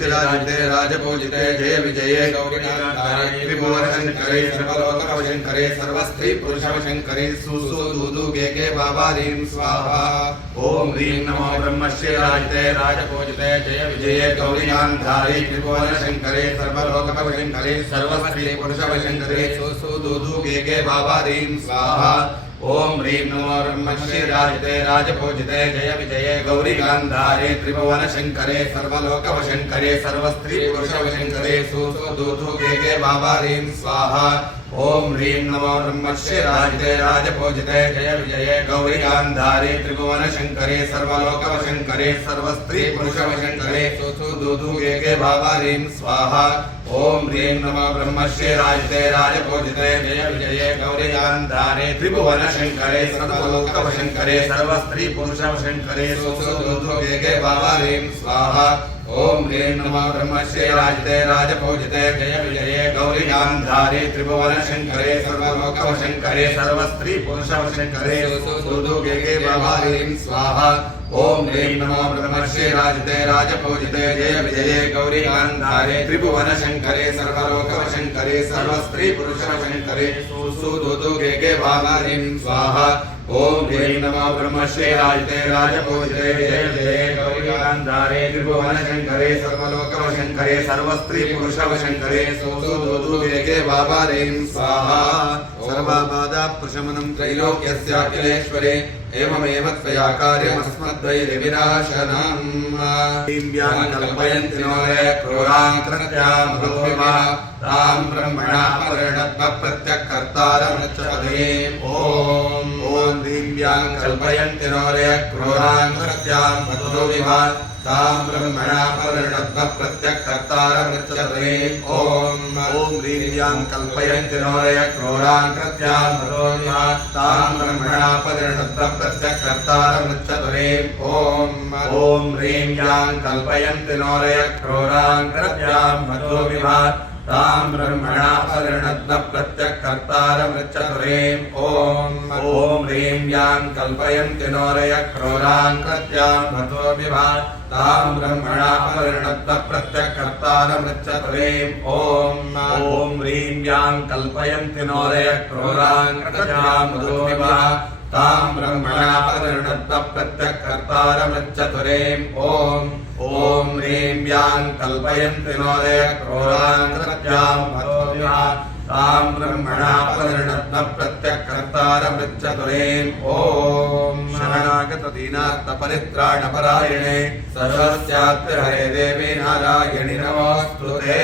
ब्रह्मशिराजिते राजपूजिते जय विजये गौरीकान्तारे त्रिभुवनशङ्करे सर्वलोकवशङ्करे सर्वस्त्री पुरुषवशङ्करे सुसुदुदुगे बाबारीं स्वाहा। ओम ह्रीं नमो ब्रह्मशिराजिते राजपूजिते जय विजये गौरीकान्तारे त्रिभुवनशङ्करे सर्वलोकवशङ्करे सर्वस्त्री पुरुषवशङ्करे सुसुदुदुगे बाबारीं स्वाहा। ओम ह्रीं नमो ब्रह्मशिराजिते राजपूजिते जय विजये गौरीकान्तारे त्रिभुवनशङ्करे सर्वलोकवशङ्करे सर्वस्त्री पुरुषवशङ्करे सुसुदुदुगे बाबारीं स्वाहा। ओम ह्रीं नमो ब्रह्मशिराजिते राजपूजिते जय विजये गौरीकान्तारे त्रिभुवनशङ्करे सर्वलोकवशङ्करे सर्वस्त्री पुरुषवशङ्करे सुसुदुदुगे बाबारीं स्वाहा। ओम ह्रीं नमो ब्रह्मशिराजिते राजपूजिते जय विजये गौरीकान्तारे त्रिभुवनशङ्करे सर्वलोकवशङ्करे सर्वस्त्री पुरुषवशङ्करे सुसुदुदुगे बाबारीं स्वाहा। ओम ह्रीं नमो ब्रह्मशिराजिते राजपूजिते जय विजये गौरीकान्तारे त्रिभुवनशङ्करे सर्वलोकवशङ्करे सर्वस्त्री पुरुषवशङ्करे सुसुदुगे बाबारीं स्वाहा। ओम ह्रीं नमो ब्रह्मशिराजिते राजपूजिते जय विजये गौरीकान्तारे त्रिभुवनशङ्करे सर्वलोकवशङ्करे सर्वस्त्री पुरुषवशङ्करे सुसुदुगे बाबारीं स्वाहा। ओम ह्रीं नमो ब्रह्मशिराजिते राजपूजिते जय विजये गौरीकान्तारे त्रिभुवनशङ्करे सर्वलोकवशङ्करे सर्वस्त्री पुरुषवशङ्करे सुसुदुगे बाबारीं स्वाहा। सर्वबाधाप्रशमनं त्रैलोक्यस्य अखिलेश्वरे एवमेव त्वया कार्यमस्मद्वैरिविनाशनम्। दिव्यां कल्पयन्ति नो ये क्रूरां कृत्यां मृत्युमा तां ब्रह्मणा परिणत्वा प्रत्यक्कर्तारमृच्छपदे। ॐ दिव्यां कल्पयन्ति नो ये क्रूरां कृत्यां मृत्युमा तां ब्रह्मणा परिणत्वा प्रत्यक्कर्तारमृच्छपदे। ॐ दिव्यां कल्पयन्ति नो ये क्रूरां कृत्यां मृत्युमा तां ब्रह्मणा परिणत्वा प्रत्यक्कर्तारमृच्छपदे। ॐ ह्रीं यां कल्पयन्ति नो ये क्रूरां कृत्यां मृत्युमा तां ब्रह्मणा परिणत्वा प्रत्यक्कर्तारमृच्छपदे। ॐ ह्रीं यां कल्पयन्ति नो ये क्रूरां कृत्यां मृत्युमा तां ब्रह्मणा परिणत्वा प्रत्यक्कर्तारमृच्छपदे। ॐ ह्रीं यां कल्पयन्ति नो ये क्रूरां कृत्यां मृत्युमा तां ब्रह्मणा परिणत्वा प्रत्यक्कर्तारमृच्छपदे। ॐ ह्रीं यां कल्पयन्ति नो ये क्रूरां कृत्यां मृत्युमा तां ब्रह्मणा परिणत्वा प्रत्यक्कर्तारमृच्छपदे। ॐ शरणागत दीनार्तपरित्राणपरायणे सर्वस्यार्थ हरे देवी नारायणि नमोऽस्तुते।